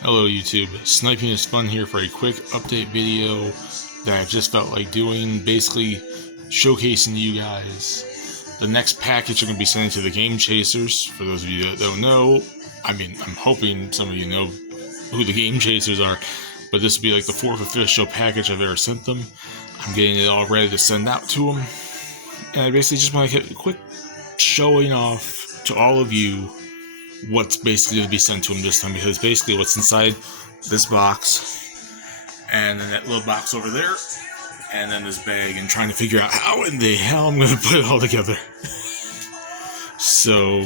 Hello YouTube, Sniping is Fun here for a quick update video that I just felt like doing, basically showcasing to you guys the next package I'm going to be sending to the Game Chasers. For those of you that don't know, I'm hoping some of you know who the Game Chasers are, but this will be like the 4th official package I've ever sent them. I'm getting it all ready to send out to them, and I basically just want to get a quick showing off to all of you what's basically going to be sent to him this time, because basically what's inside this box and then that little box over there and then this bag, and trying to figure out how in the hell I'm going to put it all together. So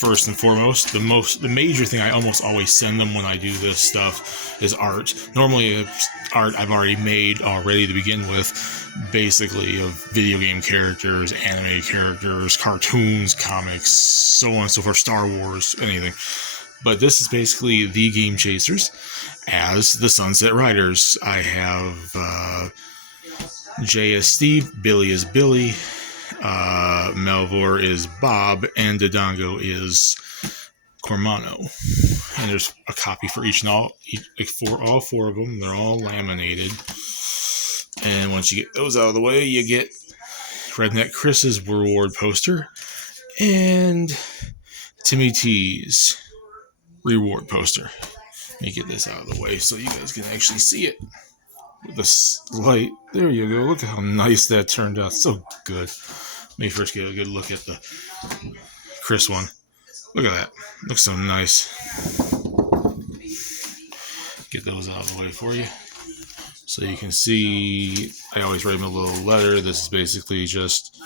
first and foremost, the major thing I almost always send them when I do this stuff is art. Normally art I've already made to begin with, basically of video game characters, anime characters, cartoons, comics, so on and so forth, Star Wars, anything. But this is basically the Game Chasers as the Sunset Riders. I have Jay as Steve, Billy as Billy, Melvor is Bob, and Dodongo is Cormano. And there's a copy for each and all, for all four of them. They're all laminated. And once you get those out of the way, you get Redneck Chris's reward poster and Timmy T's reward poster. Let me get this out of the way so you guys can actually see it with this light. There you go. Look at how nice that turned out. So good. Let me first get a good look at the Chris one. Look at that. Looks so nice. Get those out of the way for you. So you can see, I always write him a little letter. This is basically just,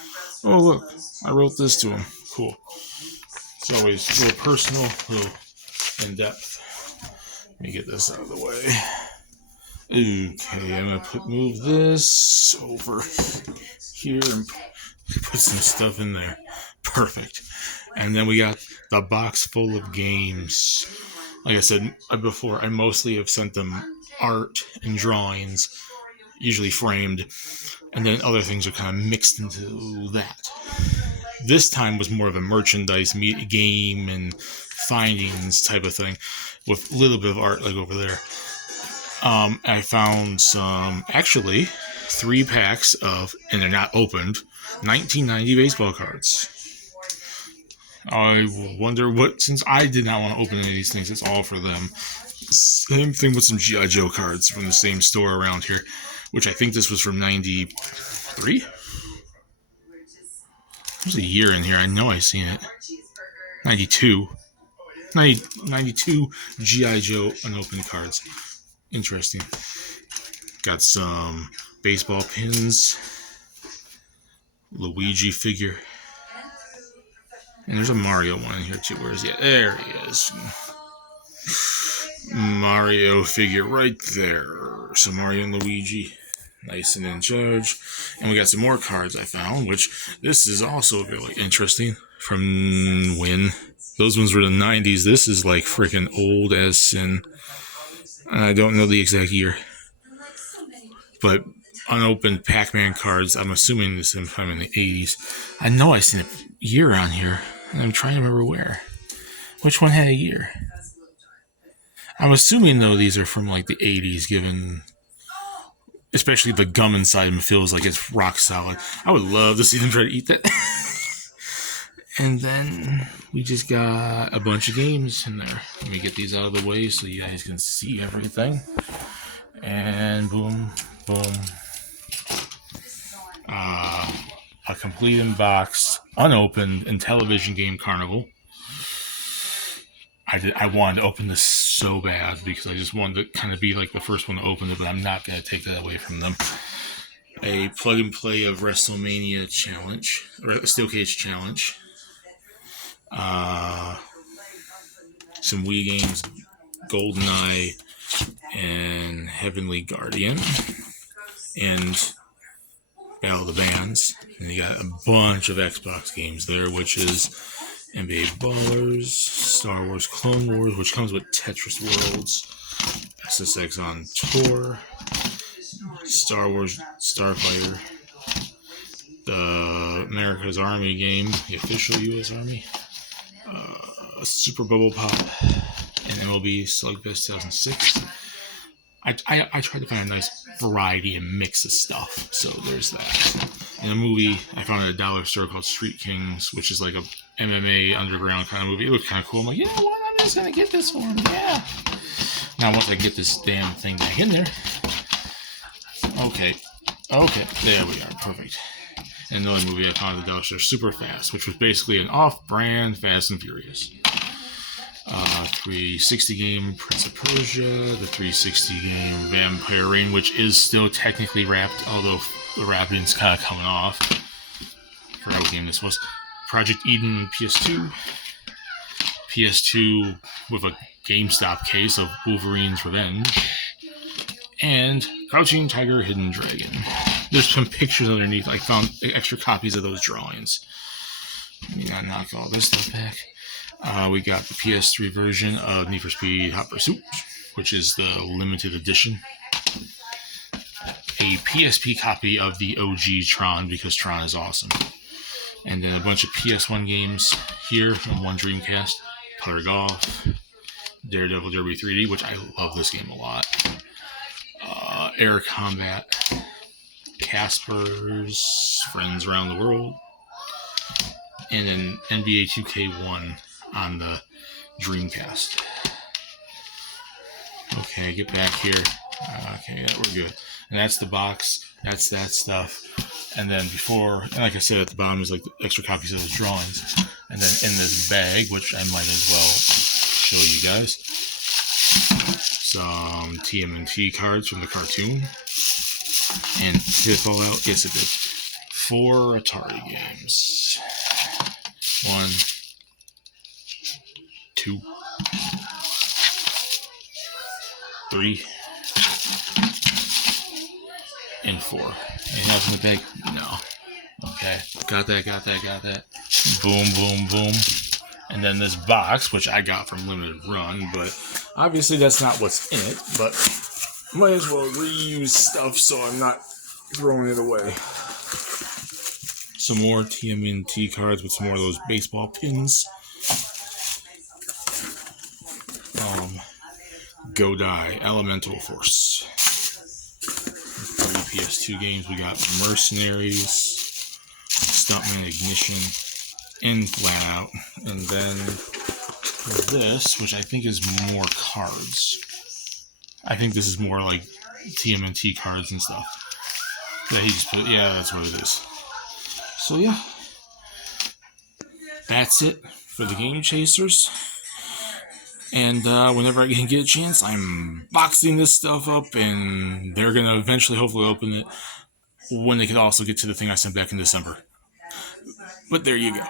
oh look, I wrote this to him. Cool. It's always a little personal, a little in-depth. Let me get this out of the way. Okay, I'm going to move this over here and put some stuff in there. Perfect. And then we got the box full of games. Like I said before, I mostly have sent them art and drawings, usually framed, and then other things are kind of mixed into that. This time was more of a merchandise game and findings type of thing, with a little bit of art like over there. I found some, actually, 3 packs of, and they're not opened, 1990 baseball cards. I wonder what, since I did not want to open any of these things, it's all for them. Same thing with some G.I. Joe cards from the same store around here, which I think this was from 93? There's a year in here. I know I've seen it. 92. 92 G.I. Joe unopened cards. Interesting. Got some baseball pins. Luigi figure. And there's a Mario one in here too. Where is he at? There he is. Mario figure right there. So Mario and Luigi, nice and in charge. And we got some more cards I found, which this is also really interesting. From when? Those ones were the 90s. This is like freaking old as sin. And I don't know the exact year. But unopened Pac-Man cards, I'm assuming this is from in the 80s. I know I've seen a year on here, and I'm trying to remember where. Which one had a year? I'm assuming, though, these are from like the 80s, given especially the gum inside them feels like it's rock solid. I would love to see them try to eat that. And then we just got a bunch of games in there. Let me get these out of the way so you guys can see everything. And boom, boom. A complete unboxed, unopened Intellivision game Carnival. I wanted to open this so bad because I just wanted to kind of be like the first one to open it, but I'm not going to take that away from them. A plug and play of WrestleMania Challenge, or Steel Cage Challenge. Some Wii games, GoldenEye and Heavenly Guardian, and Battle of the Bands. And you got a bunch of Xbox games there, which is NBA Ballers, Star Wars Clone Wars, which comes with Tetris Worlds, SSX on Tour, Star Wars Starfighter, the America's Army game, the official U.S. Army, Super Bubble Pop, and MLB Slugfest 2006. I tried to find a nice variety and mix of stuff, so there's that. In a movie I found at a dollar store called Street Kings, which is like a MMA underground kind of movie. It looked kind of cool. I'm like, you know what? I'm just gonna get this one. Yeah. Now once I get this damn thing back in there, okay, there we are, perfect. And another movie I found at the dollar store, Super Fast, which was basically an off-brand Fast and Furious. 360 game Prince of Persia, the 360 game Vampire Reign, which is still technically wrapped, although the wrapping's kind of coming off. Forgot what game this was. Project Eden PS2. PS2 with a GameStop case of Wolverine's Revenge. And Crouching Tiger, Hidden Dragon. There's some pictures underneath. I found extra copies of those drawings. Let me not knock all this stuff back. We got the PS3 version of Need for Speed Hot Pursuit, which is the limited edition. A PSP copy of the OG Tron, because Tron is awesome. And then a bunch of PS1 games here from one Dreamcast. Putter Golf, Daredevil Derby 3D, which I love this game a lot. Air Combat, Casper's Friends Around the World, and then NBA 2K1 on the Dreamcast. Okay, get back here. Okay, yeah, we're good. And that's the box. That's that stuff. And then and like I said, at the bottom is like the extra copies of those drawings. And then in this bag, which I might as well show you guys, some TMNT cards from the cartoon. And did it fall out? Yes, it did. 4 Atari games. 1, 2, 3, and 4. Anything else in the bag? No. Okay. Got that. Boom, boom, boom. And then this box, which I got from Limited Run, but obviously that's not what's in it, but might as well reuse stuff so I'm not throwing it away. Some more TMNT cards with some more of those baseball pins. Godai, Elemental Force. 3 PS2 games. We got Mercenaries, Stuntman Ignition, and Flat Out. And then this, which I think is more cards. I think this is more like TMNT cards and stuff. That he just put, yeah, that's what it is. So yeah, that's it for the Game Chasers. And whenever I can get a chance, I'm boxing this stuff up, and they're going to eventually hopefully open it when they can also get to the thing I sent back in December. But there you go.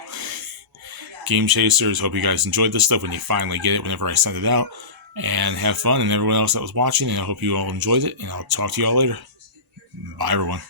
Game Chasers, hope you guys enjoyed this stuff when you finally get it, whenever I send it out. And have fun, and everyone else that was watching, and I hope you all enjoyed it, and I'll talk to you all later. Bye, everyone.